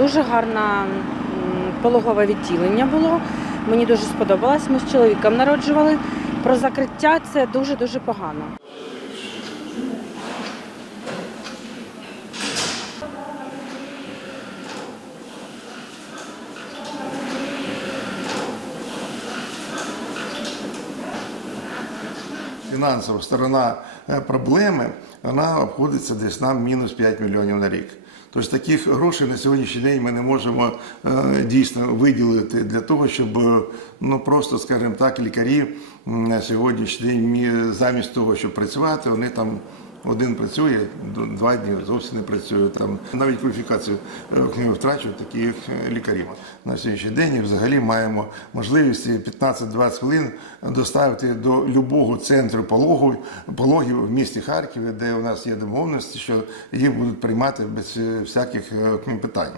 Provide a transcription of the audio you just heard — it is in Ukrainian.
дуже гарне пологове відділення було. Мені дуже сподобалось. Ми з чоловіком народжували. Про закриття це дуже дуже погано. фінансова сторона е, проблеми вона обходиться десь нам мінус 5 мільйонів на рік. Тобто таких грошей на сьогоднішній день ми не можемо е, дійсно виділити для того, щоб е, ну просто, скажімо так, лікарі на сьогоднішній день замість того, щоб працювати, вони там. Один працює, два дні зовсім не працює. Там навіть кваліфікацію е, втрачують таких е, лікарів. На сьогоднішній день взагалі маємо можливість 15-20 хвилин доставити до любого центру пологів, пологів в місті Харкові, де у нас є домовленості, що їх будуть приймати без е, всяких е, питань.